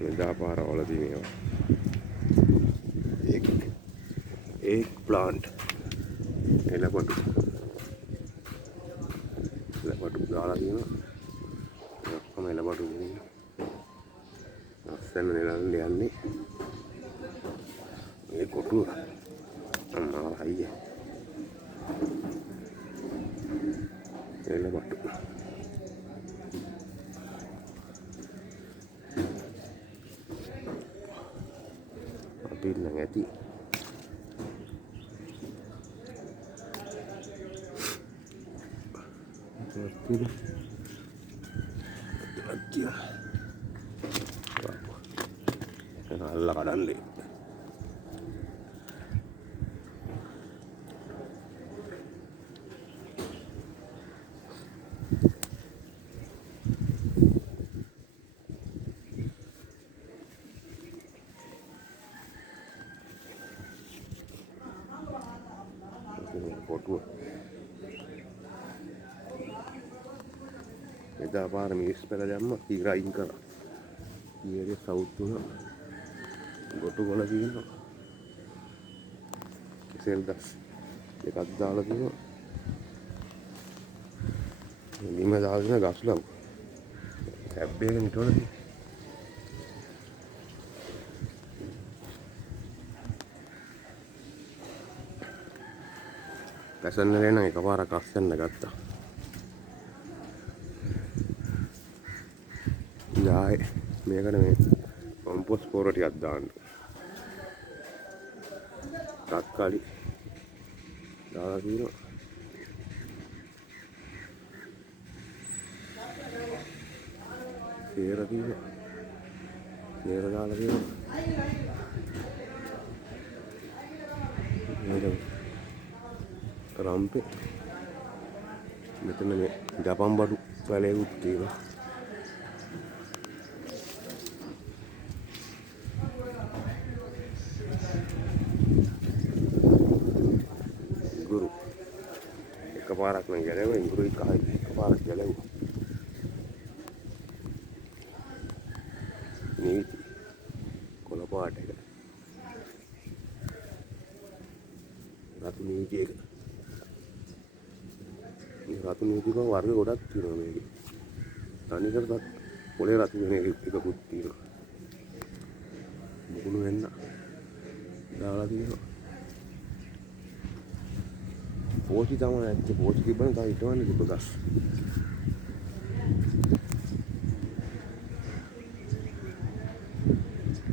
මෙදා පාරවලදී මේවා එක් ප්ලාන්ට් එලකොටු දාලා තියෙනවා. ඔක්කොම එලකොටු තියෙනවා. අස්සන්න නෙලන්න යන්නේ මේ කොටුව අම්මා හයිය එලකොටු අපිට නම් ඇති අල්ල කඩන්නේ කොටුව එදා පාර මිස් පෙළ දැම්ම ඊර අයින් කරා ඊයේ සවුත් වුණා ගොටු ගොඩ තියෙනවා කෙසෙල් ගස් එකක් දාලා තියෙනවා බිම දාගෙන ගස් ලව් කැබ් එකේ නිටවල තියෙනවා පැසන්නලේ නම් එකපාරක් අස්සන්න ගත්තා ආයේ මේකට මේ කොම්පෝස්ට් පොර ටිකක් දාන්න. තක්කාලි දාලා තියෙනවා. සේර තියෙනවා. සේර දාලා තියෙනවා. රම්පේ මෙතන මේ ජපන් බඩු පැලේකුත් තියෙනවා. එකපාරක් නම් ගැලෙව ඉඟුරුයි කහයි එකපාරක් ගැලෙව්වා නීති කොළ පාට එක රතු නීති එක රතු නීතික වර්ග ගොඩක් තියෙනවා මේකේ තනිකරත් පොලේ රතු වෙන එකකුත් තියෙනවා මුකුණු වෙන්න දාලා තියෙනවා පෝචි තමයි ඇත්තේ පෝචි තිබ්බම තව හිටවන්න තිබ්බ ගස්